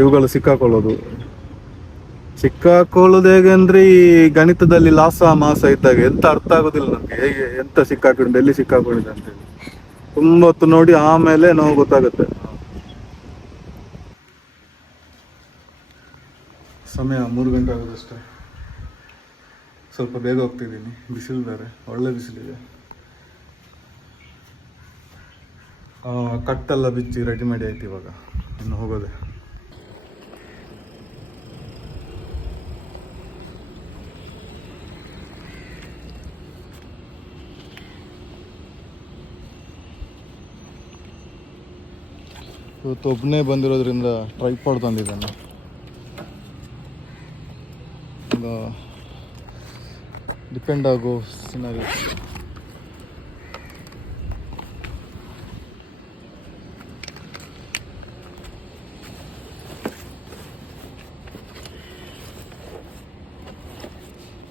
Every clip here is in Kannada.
ಇವುಗಳು ಸಿಕ್ಕಾಕೊಳ್ಳೋದು ಹೇಗೆ ಅಂದ್ರೆ ಈ ಗಣಿತದಲ್ಲಿ ಲಾಸ ಮಾಸ ಇದ್ದಾಗ ಎಂತ ಅರ್ಥ ಆಗೋದಿಲ್ಲ ನಮ್ಗೆ, ಹೇಗೆ ಎಂತ ಸಿಕ್ಕಾಕೊಂಡಿದೆ ಎಲ್ಲಿ ಸಿಕ್ಕಾಕೊಂಡಿದೆ ಅಂತೇಳಿ ತುಂಬ ಹೊತ್ತು ನೋಡಿ ಆಮೇಲೆ ನಾವು ಗೊತ್ತಾಗುತ್ತೆ. ಸಮಯ 3 ಗಂಟೆ ಆಗೋದಷ್ಟೇ. ಸ್ವಲ್ಪ ಬೇಗ ಹೋಗ್ತಿದ್ದೀನಿ, ಬಿಸಿಲು ಬೇರೆ, ಒಳ್ಳೆ ಬಿಸಿಲಿದೆ. ಕಟ್ಟೆಲ್ಲ ಬಿಚ್ಚಿ ರೆಡಿ ಮಾಡಿ ಆಯ್ತು, ಇವಾಗ ಇನ್ನು ಹೋಗೋದೆ. ಇವತ್ತು ಒಬ್ಬನೇ ಬಂದಿರೋದ್ರಿಂದ ಟ್ರೈಪಾಡ್ ತಂದಿದ್ದಾನೆ. ಡಿಪೆಂಡ್ ಆಗೋ ಸಿನಾರಿ.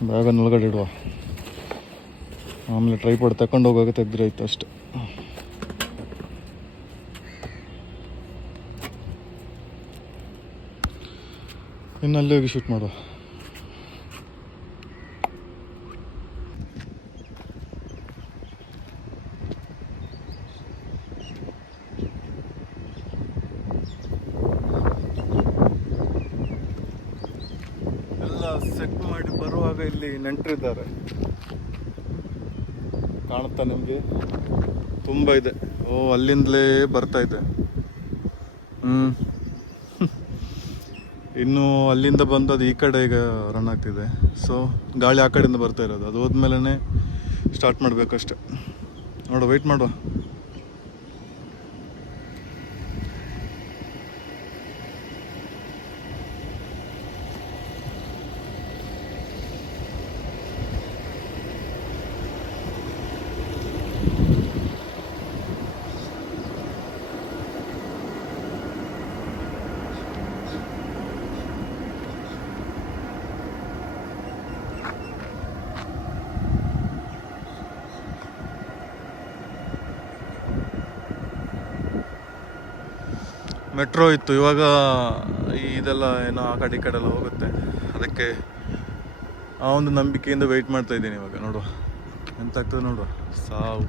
ಬ್ಯಾಗನ್ನು ಒಳಗಡೆ ಇಡುವ, ಆಮೇಲೆ ಟ್ರೈಪಾಡ್ ತಗೊಂಡು ಹೋಗೋಕೆ ತೆಗೆದ್ರೆ ಆಯ್ತು ಅಷ್ಟೆ. ಇನ್ನು ಅಲ್ಲಿ ಹೋಗಿ ಶೂಟ್ ಮಾಡುವ. ಎಲ್ಲ ಸೆಟ್ ಮಾಡಿ ಬರುವಾಗ ಇಲ್ಲಿ ನೆಂಟರಿದ್ದಾರೆ, ಕಾಣುತ್ತಾ ನಿಮಗೆ? ತುಂಬ ಇದೆ. ಅಲ್ಲಿಂದಲೇ ಬರ್ತಾ ಇದೆ. ಇನ್ನು ಅಲ್ಲಿಂದ ಬಂದು ಅದು ಈ ಕಡೆ ಈಗ ರನ್ ಆಗ್ತಿದೆ. ಸೊ ಗಾಳಿ ಆ ಕಡೆಯಿಂದ ಬರ್ತಾ ಇರೋದು, ಅದು ಹೋದ್ಮೇಲೆ ಸ್ಟಾರ್ಟ್ ಮಾಡಬೇಕಷ್ಟೆ. ನೋಡುವ, ವೆಯ್ಟ್ ಮಾಡುವ. ಮೆಟ್ರೋ ಇತ್ತು, ಇವಾಗ ಇದೆಲ್ಲ ಏನೋ ಆ ಕಡೆ ಈ ಕಡೆ ಎಲ್ಲ ಹೋಗುತ್ತೆ. ಅದಕ್ಕೆ ಆ ಒಂದು ನಂಬಿಕೆಯಿಂದ ವೆಯ್ಟ್ ಮಾಡ್ತಾ ಇದ್ದೀನಿ. ಇವಾಗ ನೋಡುವ ಎಂತಾಗ್ತದೆ, ನೋಡುವ. ಸಾವು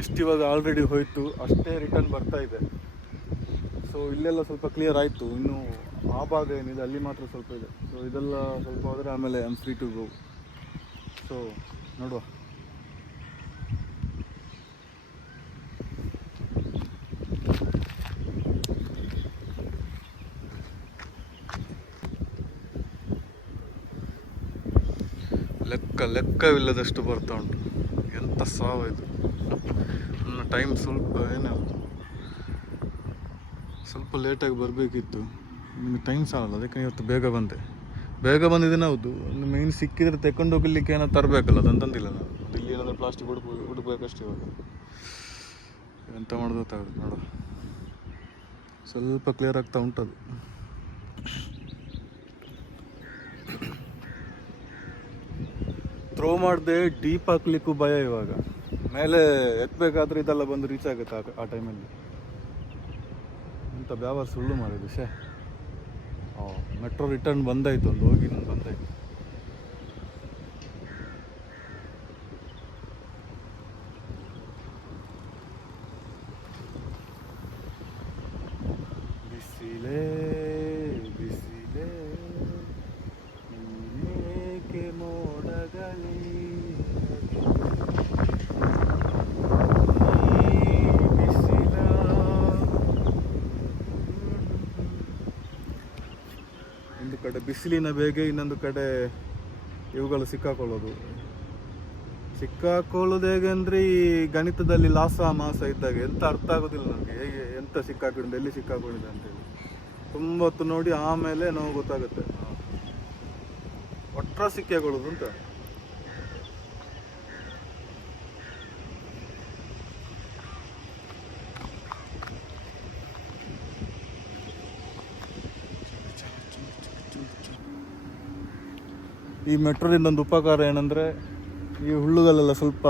ಎಷ್ಟು ಇವಾಗ ಆಲ್ರೆಡಿ ಹೋಯ್ತು, ಅಷ್ಟೇ ರಿಟರ್ನ್ ಬರ್ತಾ ಇದೆ. ಸೊ ಇಲ್ಲೆಲ್ಲ ಸ್ವಲ್ಪ ಕ್ಲಿಯರ್ ಆಯಿತು. ಇನ್ನು ಆ ಭಾಗ ಏನಿದೆ ಅಲ್ಲಿ ಮಾತ್ರ ಸ್ವಲ್ಪ ಇದೆ. ಸೊ ಇದೆಲ್ಲ ಸ್ವಲ್ಪ ಹೋದರೆ ಆಮೇಲೆ I am free to go. So ನೋಡುವ. ಲೆಕ್ಕವಿಲ್ಲದಷ್ಟು ಬರ್ತಾ ಉಂಟು. ಎಂಥ ಸಾವು ಇದು. ನನ್ನ ಟೈಮ್ ಸ್ವಲ್ಪ ಲೇಟಾಗಿ ಬರಬೇಕಿತ್ತು. ನಿಮಗೆ ಟೈಮ್ ಸಾಲಲ್ಲ, ಅದಕ್ಕೆ ಇವತ್ತು ಬೇಗ ಬಂದಿದ್ದೇನೆ. ಹೌದು, ಮೀನು ಸಿಕ್ಕಿದ್ರೆ ತೆಕೊಂಡು ಹೋಗ್ಲಿಕ್ಕೆ ಏನೋ ತರಬೇಕಲ್ಲ, ಅದನ್ನು ತಂದಿಲ್ಲ ನಾನು. ಇಲ್ಲಿ ಏನಾದರೂ ಪ್ಲಾಸ್ಟಿಕ್ ಹುಡುಕ್ಬೇಕಷ್ಟೇ. ಇವಾಗ ಎಂತ ಮಾಡೋದು ಗೊತ್ತಾಗುತ್ತೆ. ನೋಡು, ಸ್ವಲ್ಪ ಕ್ಲಿಯರ್ ಆಗ್ತಾ ಉಂಟದು. ಥ್ರೋ ಮಾಡದೆ ಡೀಪ್ ಹಾಕ್ಲಿಕ್ಕೂ ಭಯ. ಇವಾಗ ಮೇಲೆ ಎತ್ತಬೇಕಾದ್ರೆ ಇದೆಲ್ಲ ಬಂದು ರೀಚ್ ಆಗುತ್ತೆ ಆ ಟೈಮಲ್ಲಿ. ಎಂಥ ವ್ಯವಹಾರ ಸುಳ್ಳು ಮಾಡಿದ್ದು. ಮೆಟ್ರೋ ರಿಟರ್ನ್ ಬಂದಾಯ್ತು, ಒಂದು ಹೋಗಿ ನಾನು ಬಂದಾಯ್ತು. ಬಿಸಿಲೇ ಬಿಸಿಲೇ ನೀನೇಕೆ ಮೋಡಗಳೇ ಬಿಸಿಲ. ಒಂದು ಕಡೆ ಬಿಸಿಲಿನ ಬೇಗೆ, ಇನ್ನೊಂದು ಕಡೆ ಇವುಗಳು ಸಿಕ್ಕಾಕೊಳ್ಳೋದು ಹೇಗೆ ಅಂದರೆ ಈ ಗಣಿತದಲ್ಲಿ ಲಾಸ ಮಾಸ ಇದ್ದಾಗ ಎಂತ ಅರ್ಥ ಆಗೋದಿಲ್ಲ ನಮಗೆ, ಹೇಗೆ ಎಂತ ಸಿಕ್ಕಾಕೊಂಡಿದೆ ಎಲ್ಲಿ ಸಿಕ್ಕಾಕೊಂಡಿದೆ ಅಂತೇಳಿ ತುಂಬ ಹೊತ್ತು ನೋಡಿ ಆಮೇಲೆ ನಾವು ಗೊತ್ತಾಗುತ್ತೆ. ಒಟ್ರ ಸಿಕ್ಕಾಕೊಳ್ಳೋದು ಅಂತ. ಈ ಮೆಟ್ರೋದಿಂದ ಒಂದು ಉಪಕಾರ ಏನಂದರೆ ಈ ಹುಲ್ಲುಗಳೆಲ್ಲ ಸ್ವಲ್ಪ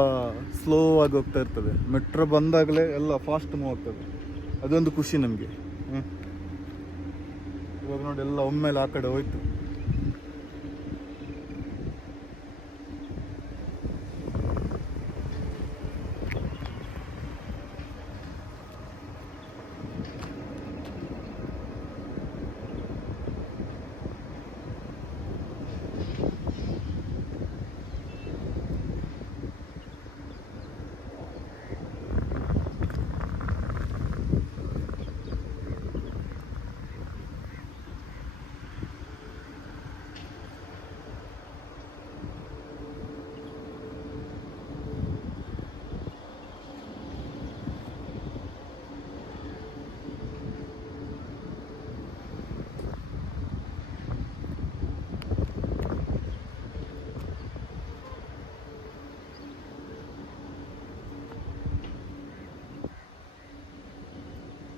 ಸ್ಲೋ ಆಗಿ ಹೋಗ್ತಾ ಇರ್ತದೆ. ಮೆಟ್ರೋ ಬಂದಾಗಲೇ ಎಲ್ಲ ಫಾಸ್ಟ್ ಮೂವ್ ಆಗ್ತದೆ, ಅದೊಂದು ಖುಷಿ ನಮಗೆ. ಇವಾಗ ನೋಡಿ ಎಲ್ಲ ಒಮ್ಮೆಲೆ ಆ ಕಡೆ ಹೋಯ್ತು.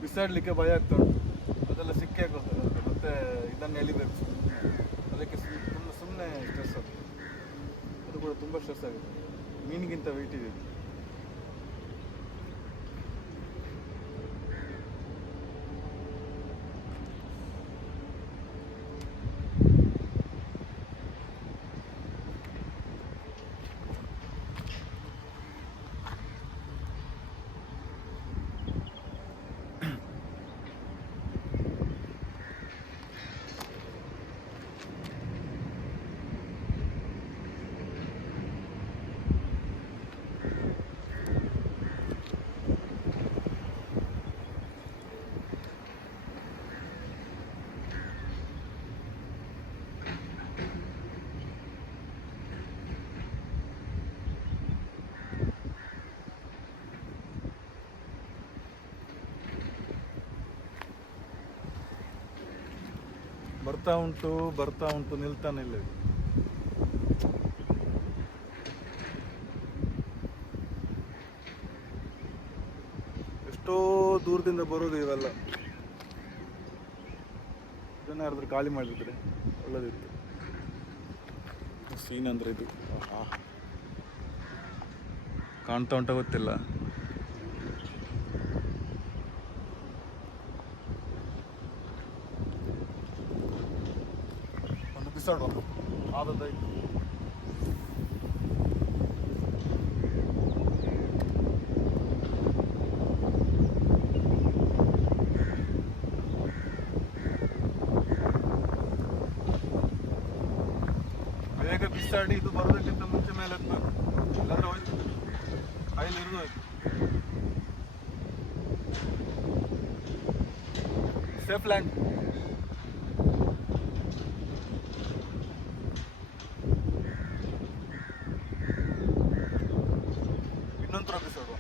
ಬಿಸಾಡಲಿಕ್ಕೆ ಭಯ ಆಗ್ತಾ ಉಂಟು, ಅದೆಲ್ಲ ಸಿಕ್ಕೇ ಕೊಡ್ತದೆ ಅಂತ. ಮತ್ತೆ ಇದನ್ನು ಎಳಿಬೇಕು, ಅದಕ್ಕೆ ಸುಮ್ಮನೆ ಸ್ಟ್ರೆಸ್ ಆಗ್ತದೆ. ಅದು ಕೂಡ ತುಂಬ ಸ್ಟ್ರೆಸ್ ಆಗುತ್ತೆ, ಮೀನಿಗಿಂತ ವೆಯ್ಟ್ ಇದೆ. ಬರ್ತಾ ಉಂಟು ನಿಲ್ತಾನೆ ಇಲ್ಲ ಇದು. ಎಷ್ಟೋ ದೂರದಿಂದ ಬರೋದು ಇವೆಲ್ಲ. ಇದನ್ನ ಯಾರಾದ್ರೂ ಖಾಲಿ ಮಾಡಿದ್ರೆ ಒಳ್ಳೆದಿತ್ತು. ಸೀನ್ ಅಂದ್ರೆ ಇದು ಕಾಣ್ತಾ ಉಂಟ ಗೊತ್ತಿಲ್ಲ. ಬಿಸಾಡುವ ಆದದ್ದಾಯ್ತು. ಬೇಗ ಬಿಸಾಡಿ ಇದು ಬರೋದಕ್ಕಿಂತ ಮುಂಚೆ ಮೇಲೆ ಎತ್ತಬೇಕು, ಇಲ್ಲಾಂದ್ರೆ ಹೋಯ್ತು ಕೈಲಿ ಇರೋದು ಹೋಯ್ತು. Safe land. ಇನ್ನೊಂದು ಎಪಿಸೋಡು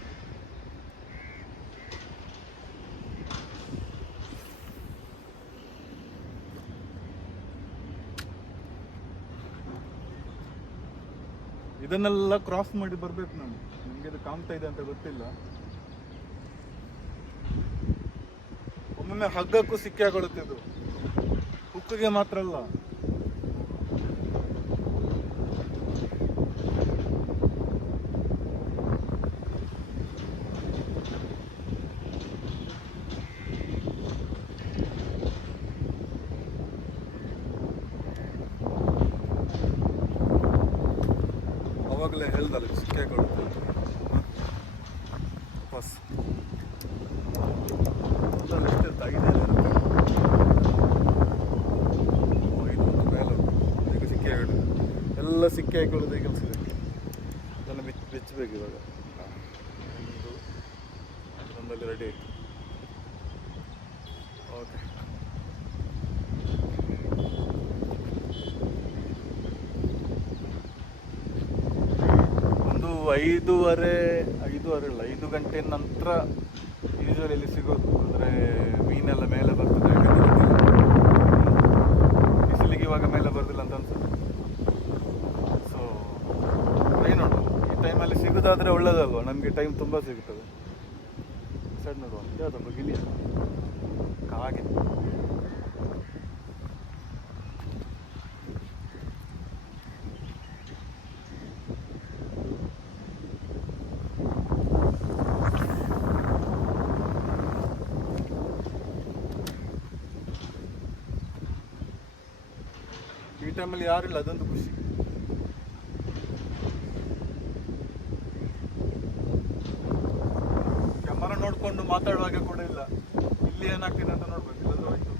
ಇದನ್ನೆಲ್ಲ ಕ್ರಾಸ್ ಮಾಡಿ ಬರ್ಬೇಕು ನಾನು. ನಿಮ್ಗೆ ಇದು ಕಾಣ್ತಾ ಇದೆ ಅಂತ ಗೊತ್ತಿಲ್ಲ. ಒಮ್ಮೊಮ್ಮೆ ಹಗ್ಗಕ್ಕೂ ಸಿಕ್ಕಿ ಹಾಕೊಳ್ಳುತ್ತೆ ಇದು, ಹುಕ್ಕಿಗೆ ಮಾತ್ರ ಅಲ್ಲ. ಅವಾಗಲೇ ಹೇಳ್ದಲ್ಲ ಸಿಕ್ಕೇ ಕೊಡುತ್ತೆ ವಾಪಸ್. ಎಷ್ಟೆಂತ 5 ಮೇಲೆ ಈಗ ಸಿಕ್ಕಿ ಹಾಕೋದು ಎಲ್ಲ ಸಿಕ್ಕಿ ಹಾಕೊಳ್ಳೋದೇ ಕೆಲಸದಕ್ಕೆ. ಅದನ್ನು ಬೆಚ್ಚಬೇಕು ಇವಾಗ. ಒಂದಲ್ಲಿ ರೆಡಿ ಆಯಿತು. ಓಕೆ, ಒಂದು 5 ಗಂಟೆ ನಂತರ ಯೂಶುವಲಿ ಇಲ್ಲಿ ಸಿಗೋದು. ಅಂದರೆ ಮೀನೆಲ್ಲ ಮೇಲೆ ಬರ್ತದೆ, ಬಿಸಿಲಿಗೆ ಇವಾಗ ಮೇಲೆ ಬರೋದಿಲ್ಲ ಅಂತ ಅನ್ಸುತ್ತೆ. ಸೊ ಟ್ರೈ ನೋಡುವ, ಈ ಟೈಮಲ್ಲಿ ಸಿಗೋದಾದರೆ ಒಳ್ಳೇದಲ್ವ, ನಮಗೆ ಟೈಮ್ ತುಂಬ ಸಿಗುತ್ತದೆ. ಸೈಡ್ ನೋಡುವ, ಯಾವುದಪ್ಪ ಗಿಳಿಯ ಕಾಗೆ. ಟೈಮಲ್ಲಿ ಯಾರಿಲ್ಲ, ಅದೊಂದು ಖುಷಿ. ಕ್ಯಾಮರಾ ನೋಡ್ಕೊಂಡು ಮಾತಾಡುವಾಗೆ ಕೂಡ ಇಲ್ಲ, ಇಲ್ಲಿ ಏನಾಗ್ತಿದೆ ಅಂತ ನೋಡ್ಬೇಕು, ಇಲ್ಲಂದ್ರೆ ಹೋಯ್ತು.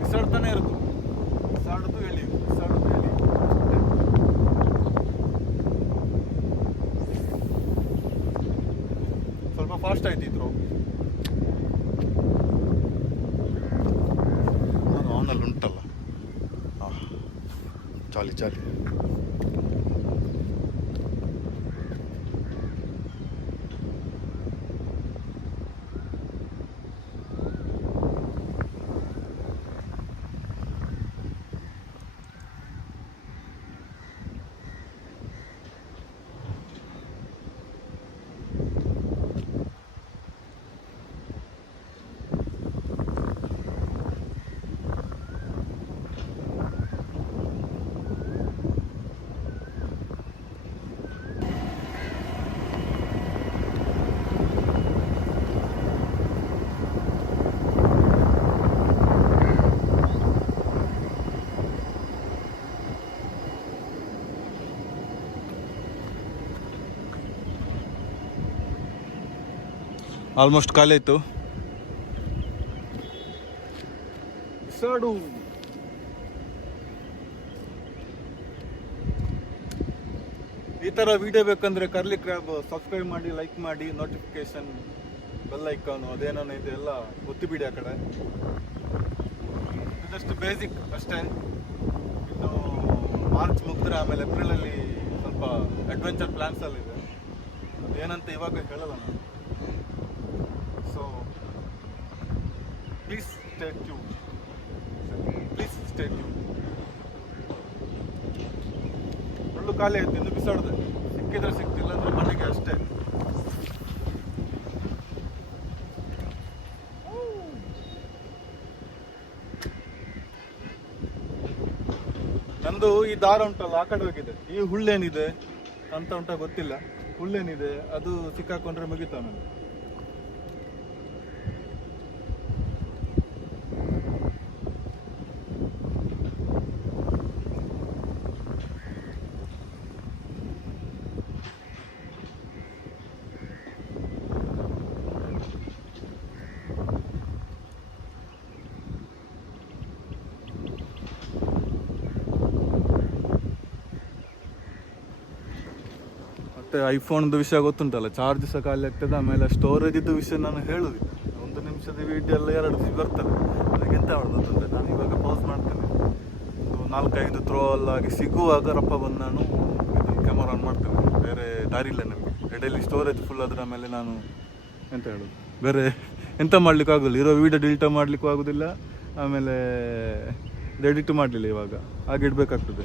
ಬಿಸಾಡ್ತಾನೆ ಇರುತ್ತೆ, ಬಿಸಾಡೋದು ಎಳಿ, ಬಿಸಾಡೋದು ಎಳಿ. ಸ್ವಲ್ಪ ಫಾಸ್ಟ್ ಆಯ್ತಿದ್ರು. ನಾನು ಆನಲ್ಲಿ ಉಂಟಲ್ಲ, ಚಾಲಿ ಚಾಲಿ. ಆಲ್ಮೋಸ್ಟ್ ಖಾಲಿ ಆಯಿತು. ಬಿಸಾಡು. ಈ ಥರ ವಿಡಿಯೋ ಬೇಕಂದರೆ ಕರ್ಲಿ ಕ್ರ್ಯಾಬ್ ಸಬ್ಸ್ಕ್ರೈಬ್ ಮಾಡಿ, ಲೈಕ್ ಮಾಡಿ, ನೋಟಿಫಿಕೇಶನ್ ಬೆಲ್ ಐಕಾನು ಅದೇನೋ ಇದೆ ಎಲ್ಲ ಒತ್ತಿಬಿಡಿ ಆ ಕಡೆ. ಇದಷ್ಟು ಬೇಸಿಕ್ ಅಷ್ಟೇ. ಇನ್ನು ಮಾರ್ಚ್ ಮುಗಿದ್ರೆ ಆಮೇಲೆ ಏಪ್ರಿಲಲ್ಲಿ ಸ್ವಲ್ಪ ಅಡ್ವೆಂಚರ್ ಪ್ಲ್ಯಾನ್ಸಲ್ಲಿದೆ, ಅದೇನಂತ ಇವಾಗ ಹೇಳಲ್ಲ ನಾನು. So please stay tune, please stay tune. ಒಳ್ಳು ಖಾಲಿ ಆಯ್ತು, ಇನ್ನು ಬಿಸಾಡಿದೆ. ಸಿಕ್ಕಿದ್ರೆ ಸಿಕ್ತಿಲ್ಲ ಅಂದ್ರೆ ಮನೆಗೆ ಅಷ್ಟೇ. ನಂದು ಈ ದಾರ ಉಂಟಲ್ಲ ಆ ಕಡೆ ಹೋಗಿದೆ. ಈ ಹುಲ್ಲೇನಿದೆ ಅಂತ ಉಂಟ ಗೊತ್ತಿಲ್ಲ, ಹುಲ್ಲೇನಿದೆ ಅದು ಸಿಕ್ಕಾಕೊಂಡ್ರೆ ಮುಗಿತಾವ ನನಗೆ. ಮತ್ತು ಐಫೋನ್ದು ವಿಷಯ ಗೊತ್ತುಂಟಲ್ಲ, ಚಾರ್ಜ್ ಸಹ ಖಾಲಿ ಆಗ್ತದೆ. ಆಮೇಲೆ ಸ್ಟೋರೇಜ್ ಇದ್ದು ವಿಷಯ ನಾನು ಹೇಳೋದಿಲ್ಲ. 1 ನಿಮಿಷದ ವೀಡಿಯೋ ಎಲ್ಲ 2 GB ಬರ್ತದೆ. ಅದಕ್ಕೆ ಎಂತ ಮಾಡೋದು ಅಂದರೆ ನಾನು ಇವಾಗ ಪಾಸ್ ಮಾಡ್ತೇನೆ. 4-5 ಥ್ರೋ ಆಗಿ ಸಿಗುವಾಗ ರಪ್ಪ ಬಂದು ನಾನು ಇದು ಕ್ಯಾಮರಾ ಆನ್ ಮಾಡ್ತೇನೆ. ಬೇರೆ ದಾರಿ ಇಲ್ಲ ನನಗೆ. ಎಡೆಯಲ್ಲಿ ಸ್ಟೋರೇಜ್ ಫುಲ್ ಆದ್ರೆ ಆಮೇಲೆ ನಾನು ಎಂತ ಹೇಳೋದು, ಬೇರೆ ಎಂತ ಮಾಡ್ಲಿಕ್ಕೂ ಆಗೋದಿಲ್ಲ. ಇರೋ ವೀಡಿಯೋ ಡಿಲೀಟ್ ಮಾಡಲಿಕ್ಕೂ ಆಗೋದಿಲ್ಲ, ಆಮೇಲೆ ಎಡಿಟ್ ಮಾಡಲಿಲ್ಲ ಇವಾಗ, ಹಾಗೆ ಇಡಬೇಕಾಗ್ತದೆ.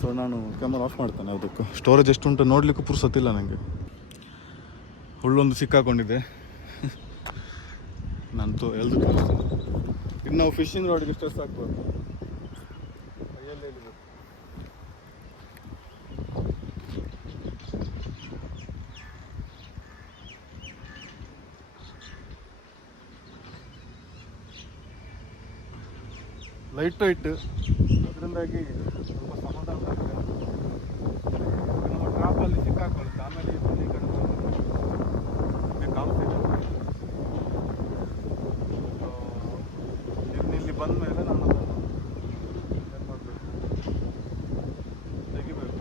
ಸೊ ನಾನು ಕ್ಯಾಮರಾ ಆಫ್ ಮಾಡ್ತೇನೆ. ಅದಕ್ಕೂ ಸ್ಟೋರೇಜ್ ಎಷ್ಟು ಉಂಟು ನೋಡಲಿಕ್ಕೂ ಪುರ್ಸೊತ್ತಿಲ್ಲ ನನಗೆ. ಹುಳ್ಳೊಂದು ಸಿಕ್ಕಾಕೊಂಡಿದೆ, ನಾನು ಎಲ್ದು ತೋರಿಸ್ತೇನೆ. ಇನ್ನು ನಾವು ಫಿಶಿಂಗ್ ರೋಡ್ಗೆ ಸ್ಟ್ರೆಸ್ ಆಗ್ಬಾರ್ದು. ಕೈಯಲ್ಲಿ ಎಳಿಬೇಕು. ಲೈಟ್ ವೈಟ್, ಅದರಿಂದಾಗಿ ಸ್ವಲ್ಪ ಸಮಾಧಾನ ಆಗ್ತದೆ. ನಮ್ಮ ಟ್ರಾಪಲ್ಲಿ ಸಿಕ್ಕಾಕೊಳ್ಳುತ್ತೆ. ಆಮೇಲೆ ಈ ಕಡೆ ಕಾಣ್ತಿದೆ. ಇಲ್ಲಿ ಬಂದ ಮೇಲೆ ನಾನು ಏನು ಮಾಡಬೇಕು, ತೆಗಿಬೇಕು.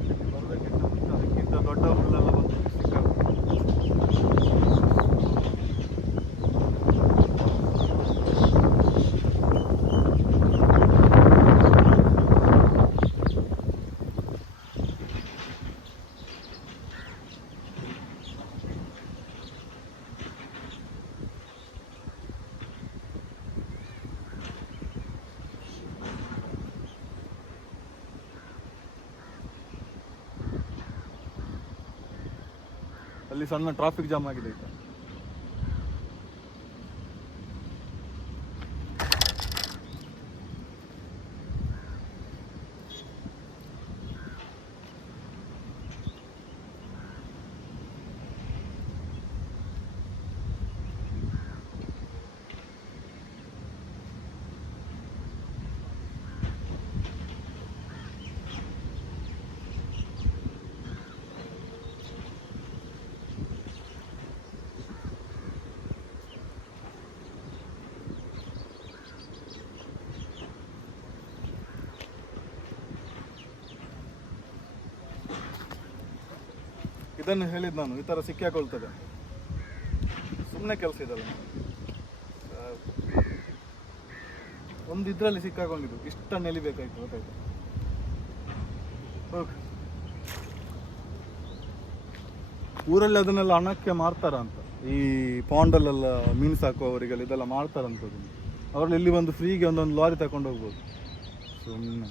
ಇಲ್ಲಿ ಬರಬೇಕಿಂತ ಮುಂಚೆ ಅದಕ್ಕಿಂತ ದೊಡ್ಡ ಹುಲ್ಲೆಲ್ಲ ಬಂದು ಸಿಕ್ಕಾಕೊಳ್ಳುತ್ತೆ. ಅಲ್ಲಿ ಸಣ್ಣ ಟ್ರಾಫಿಕ್ ಜಾಮ್ ಆಗಿದೆ ಈಗ. ಇದನ್ನು ಹೇಳಿದ್ದು ನಾನು, ಈ ಥರ ಸಿಕ್ಕಾಕೊಳ್ತದೆ, ಸುಮ್ಮನೆ ಕೆಲಸ ಇದಲ್ಲ. ಒಂದು ಇದರಲ್ಲಿ ಸಿಕ್ಕಾಕೊಂಡಿದ್ದು, ಇಷ್ಟ ನೆಲಿಬೇಕಾಯ್ತು, ಗೊತ್ತಾಯ್ತು. ಓಕೆ, ಊರಲ್ಲಿ ಅದನ್ನೆಲ್ಲ ಹಣಕ್ಕೆ ಮಾರ್ತಾರ ಅಂತ, ಈ ಪಾಂಡಲ್ಲೆಲ್ಲ ಮೀನು ಸಾಕುವವರಿಗೆಲ್ಲ ಇದೆಲ್ಲ ಮಾಡ್ತಾರಂಥದ್ದು. ಅವರಲ್ಲಿ ಇಲ್ಲಿ ಬಂದು ಫ್ರೀಗೆ ಒಂದೊಂದು ಲಾರಿ ತಗೊಂಡು ಹೋಗ್ಬೋದು ಸುಮ್ಮನೆ.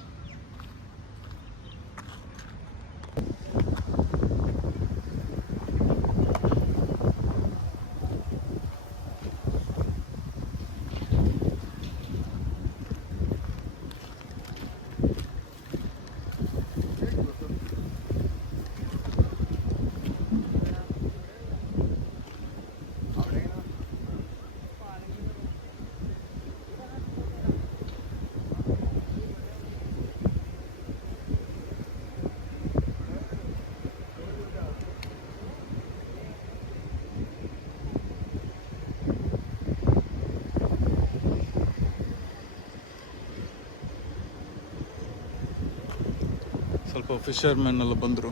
ಸ್ವಲ್ಪ ಫಿಶರ್ಮೆನ್ ಎಲ್ಲ ಬಂದರು,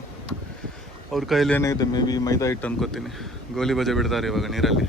ಅವ್ರ ಕೈಲಿ ಏನಿದೆ, ಮೇ ಬಿ ಮೈದಾ ಹಿಟ್ಟು ಅನ್ಕೋತೀನಿ. ಗೋಲಿ ಬಜೆ ಬಿಡ್ತಾರೆ ಇವಾಗ ನೀರಲ್ಲಿ.